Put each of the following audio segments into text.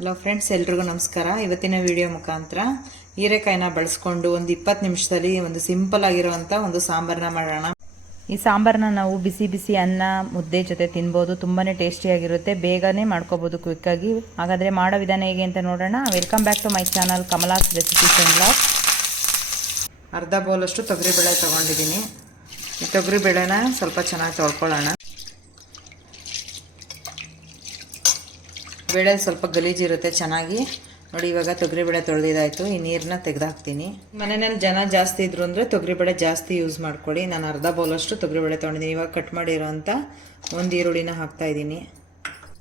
Hello friends ಎಲ್ರಿಗೂ ನಮಸ್ಕಾರ. ಇವತ್ತಿನ ವಿಡಿಯೋ ಮುಖಾಂತರ ಹೀರೆಕಾಯಿನ ಬಳಸ್ಕೊಂಡು ಒಂದು ಇಪ್ಪತ್ತು ನಿಮಿಷದಲ್ಲಿ ಒಂದು ಸಿಂಪಲ್ ಆಗಿರುವಂಥ ಒಂದು ಸಾಂಬಾರನ್ನ ಮಾಡೋಣ. ಈ ಸಾಂಬಾರನ್ನ ನಾವು ಬಿಸಿ ಬಿಸಿ ಅನ್ನ ಮುದ್ದೆ ಜೊತೆ ತಿನ್ಬೋದು. ತುಂಬಾ ಟೇಸ್ಟಿಯಾಗಿರುತ್ತೆ ಬೇಗನೆ ಮಾಡ್ಕೋಬೋದು ಕ್ವಿಕ್ಕಾಗಿ ಹಾಗಾದರೆ ಮಾಡೋ ವಿಧಾನ ಹೇಗೆ ಅಂತ ನೋಡೋಣ. Welcome back to my channel Kamala's recipes and blog ಅರ್ಧ ಬೌಲಷ್ಟು ತೊಗರಿಬೇಳೆ ತೊಗೊಂಡಿದ್ದೀನಿ. ಈ ತೊಗರಿಬೇಳೆನ ಸ್ವಲ್ಪ ಚೆನ್ನಾಗಿ ತೊಳ್ಕೊಳ್ಳೋಣ. ಬೇಳೆ ಸ್ವಲ್ಪ ಗಲೀಜಿರುತ್ತೆ ಚೆನ್ನಾಗಿ. ನೋಡಿ, ಇವಾಗ ತೊಗರಿಬೇಳೆ ತೊಳೆದಿದ್ದಾಯಿತು. ಈ ನೀರನ್ನ ತೆಗೆದಾಕ್ತೀನಿ. ಮನೆಯಲ್ಲಿ ಜನ ಜಾಸ್ತಿ ಇದ್ರು ಅಂದರೆ ತೊಗರಿಬೇಳೆ ಜಾಸ್ತಿ ಯೂಸ್ ಮಾಡ್ಕೊಳ್ಳಿ. ನಾನು ಅರ್ಧ ಬೌಲಷ್ಟು ತೊಗರಿಬೇಳೆ ತೊಗೊಂಡಿದ್ದೀನಿ ಇವಾಗ ಕಟ್ ಮಾಡಿರೋಂಥ ಒಂದು ಈರುಳ್ಳಿನ ಹಾಕ್ತಾಯಿದ್ದೀನಿ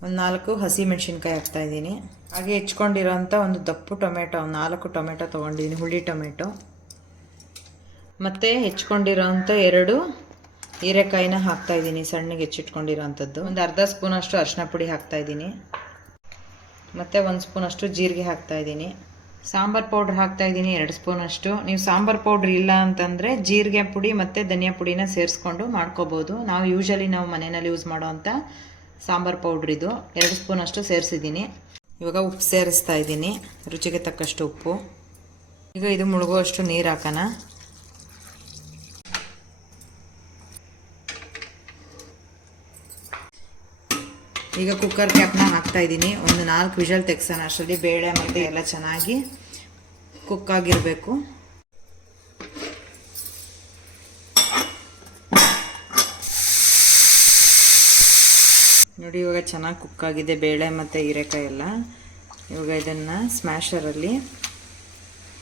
ಒಂದು ನಾಲ್ಕು ಹಸಿ ಮೆಣಸಿನ್ಕಾಯಿ ಹಾಕ್ತಾಯಿದ್ದೀನಿ ಹಾಗೆ ಹೆಚ್ಕೊಂಡಿರೋಂಥ ಒಂದು ದಪ್ಪು ಟೊಮೆಟೊ, ಒಂದು ನಾಲ್ಕು ಟೊಮೆಟೊ ತೊಗೊಂಡಿದ್ದೀನಿ, ಹುಳಿ ಟೊಮೆಟೊ. ಮತ್ತು ಹೆಚ್ಕೊಂಡಿರೋಂಥ ಎರಡು ಹೀರೆಕಾಯಿನ ಹಾಕ್ತಾಯಿದ್ದೀನಿ ಸಣ್ಣಗೆ ಹೆಚ್ಚಿಟ್ಕೊಂಡಿರೋಂಥದ್ದು. ಒಂದು ಅರ್ಧ ಸ್ಪೂನಷ್ಟು ಅರಿಶಿನ ಪುಡಿ ಹಾಕ್ತಾಯಿದ್ದೀನಿ ಮತ್ತು ಒಂದು ಸ್ಪೂನಷ್ಟು ಜೀರಿಗೆ ಹಾಕ್ತಾ ಇದ್ದೀನಿ. ಸಾಂಬಾರು ಪೌಡ್ರ್ ಹಾಕ್ತಾಯಿದ್ದೀನಿ ಎರಡು ಸ್ಪೂನಷ್ಟು ನೀವು ಸಾಂಬಾರು ಪೌಡ್ರ್ ಇಲ್ಲ ಅಂತಂದರೆ ಜೀರಿಗೆ ಪುಡಿ ಮತ್ತು ಧನಿಯಾ ಪುಡಿನ ಸೇರಿಸ್ಕೊಂಡು ಮಾಡ್ಕೋಬೋದು. ನಾವು ಯೂಶಲಿ ನಾವು ಮನೆಯಲ್ಲಿ ಯೂಸ್ ಮಾಡೋವಂಥ ಸಾಂಬಾರು ಪೌಡ್ರ್ ಇದು. ಎರಡು ಸ್ಪೂನಷ್ಟು ಸೇರಿಸಿದ್ದೀನಿ. ಇವಾಗ ಉಪ್ಪು ಸೇರಿಸ್ತಾ ಇದ್ದೀನಿ, ರುಚಿಗೆ ತಕ್ಕಷ್ಟು ಉಪ್ಪು. ಈಗ ಇದು ಮುಳುಗುವಷ್ಟು ನೀರು ಹಾಕೋಣ. ಈಗ ಕುಕ್ಕರ್ ಕ್ಯಾಪ್ನ ಹಾಕ್ತಾ ಇದ್ದೀನಿ. ಒಂದು ನಾಲ್ಕು ವಿಷಲ್ ತೆಗ್ಸೋಣ. ಅಷ್ಟರಲ್ಲಿ ಬೇಳೆ ಮತ್ತು ಎಲ್ಲ ಚೆನ್ನಾಗಿ ಕುಕ್ ಆಗಿರಬೇಕು. ನೋಡಿ, ಇವಾಗ ಚೆನ್ನಾಗಿ ಕುಕ್ ಆಗಿದೆ ಬೇಳೆ ಮತ್ತು ಹೀರೆಕಾಯಿ ಎಲ್ಲ. ಇವಾಗ ಇದನ್ನು ಸ್ಮ್ಯಾಶರಲ್ಲಿ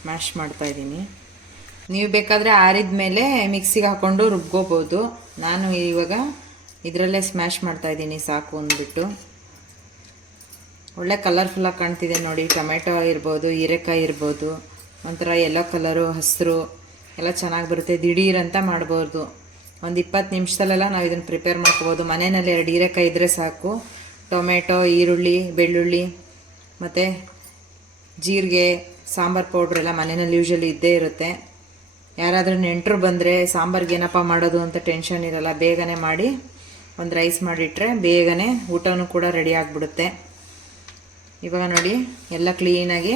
ಮ್ಯಾಶ್ ಮಾಡ್ತಾ ಇದ್ದೀನಿ. ನೀವು ಬೇಕಾದರೆ ಆರಿದ ಮೇಲೆ ಮಿಕ್ಸಿಗೆ ಹಾಕ್ಕೊಂಡು ರುಬ್ಕೋಬೋದು. ನಾನು ಇವಾಗ ಇದರಲ್ಲೇ ಸ್ಮ್ಯಾಶ್ ಮಾಡ್ತಾ ಇದ್ದೀನಿ, ಸಾಕು ಅಂದ್ಬಿಟ್ಟು. ಒಳ್ಳೆ ಕಲರ್ಫುಲ್ಲಾಗಿ ಕಾಣ್ತಿದೆ ನೋಡಿ, ಟೊಮೆಟೊ ಇರ್ಬೋದು, ಹೀರೆಕಾಯಿ ಇರ್ಬೋದು, ಒಂಥರ ಎಲ್ಲೋ ಕಲರು ಹಸಿರು, ಎಲ್ಲ ಚೆನ್ನಾಗಿ ಬರುತ್ತೆ. ದಿಢೀರಂತ ಮಾಡ್ಬೋದು. ಒಂದು ಇಪ್ಪತ್ತು ನಿಮಿಷದಲ್ಲೆಲ್ಲ ನಾವು ಇದನ್ನು ಪ್ರಿಪೇರ್ ಮಾಡ್ಕೋಬೋದು. ಮನೆಯಲ್ಲಿ ಎರಡು ಹೀರೆಕಾಯಿ ಇದ್ದರೆ ಸಾಕು. ಟೊಮೆಟೊ, ಈರುಳ್ಳಿ, ಬೆಳ್ಳುಳ್ಳಿ, ಮತ್ತು ಜೀರಿಗೆ, ಸಾಂಬಾರು ಪೌಡ್ರ್ ಎಲ್ಲ ಮನೆಯಲ್ಲಿ ಯೂಶಲಿ ಇದ್ದೇ ಇರುತ್ತೆ. ಯಾರಾದರೂ ನೆಂಟರು ಬಂದರೆ ಸಾಂಬಾರ್ಗೆ ಏನಪ್ಪ ಮಾಡೋದು ಅಂತ ಟೆನ್ಷನ್ ಇರಲ್ಲ, ಬೇಗನೆ ಮಾಡಿ. ಒಂದು ರೈಸ್ ಮಾಡಿಟ್ರೆ ಬೇಗನೆ ಊಟವೂ ಕೂಡ ರೆಡಿ ಆಗಿಬಿಡುತ್ತೆ. ಇವಾಗ ನೋಡಿ, ಎಲ್ಲ ಕ್ಲೀನಾಗಿ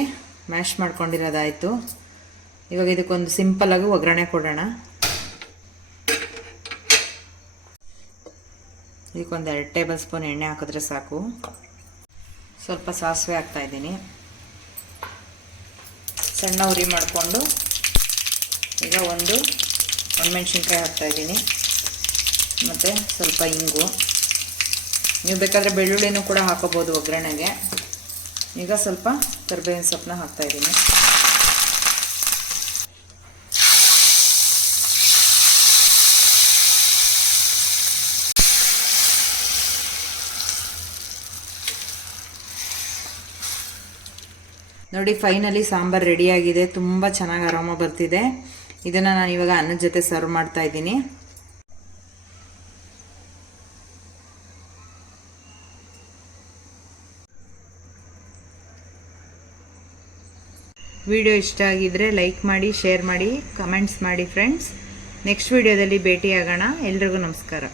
ಮ್ಯಾಶ್ ಮಾಡ್ಕೊಂಡಿರೋದಾಯಿತು. ಇವಾಗ ಇದಕ್ಕೊಂದು ಸಿಂಪಲಾಗಿ ಒಗ್ಗರಣೆ ಕೊಡೋಣ. ಇದಕ್ಕೊಂದು ಎರಡು ಟೇಬಲ್ ಸ್ಪೂನ್ ಎಣ್ಣೆ ಹಾಕಿದ್ರೆ ಸಾಕು. ಸ್ವಲ್ಪ ಸಾಸಿವೆ ಹಾಕ್ತಾಯಿದ್ದೀನಿ ಸಣ್ಣ ಉರಿ ಮಾಡಿಕೊಂಡು ಈಗ ಒಂದು ಒಣಮೆಣ್ಸಿನ್ಕಾಯಿ ಹಾಕ್ತಾಯಿದ್ದೀನಿ ಮತ್ತು ಸ್ವಲ್ಪ ಇಂಗು. ನೀವು ಬೇಕಾದರೆ ಬೆಳ್ಳುಳ್ಳಿನೂ ಕೂಡ ಹಾಕೋಬೋದು ಒಗ್ಗರಣೆಗೆ. ಈಗ ಸ್ವಲ್ಪ ಕರ್ಬೇವಿನ ಸೊಪ್ಪನ್ನ ಹಾಕ್ತಾಯಿದ್ದೀನಿ ನೋಡಿ ಫೈನಲಿ ಸಾಂಬಾರು ರೆಡಿಯಾಗಿದೆ ತುಂಬ ಚೆನ್ನಾಗಿ ಆರಾಮ ಬರ್ತಿದೆ. ಇದನ್ನು ನಾನು ಇವಾಗ ಅನ್ನದ ಜೊತೆ ಸರ್ವ್ ಮಾಡ್ತಾ ಇದ್ದೀನಿ. ವಿಡಿಯೋ ಇಷ್ಟ ಆಗಿದ್ರೆ ಲೈಕ್ ಮಾಡಿ, ಶೇರ್ ಮಾಡಿ, ಕಮೆಂಟ್ಸ್ ಮಾಡಿ ಫ್ರೆಂಡ್ಸ್ ನೆಕ್ಸ್ಟ್ ವಿಡಿಯೋದಲ್ಲಿ ಭೇಟಿಯಾಗೋಣ. ಎಲ್ರಿಗೂ ನಮಸ್ಕಾರ.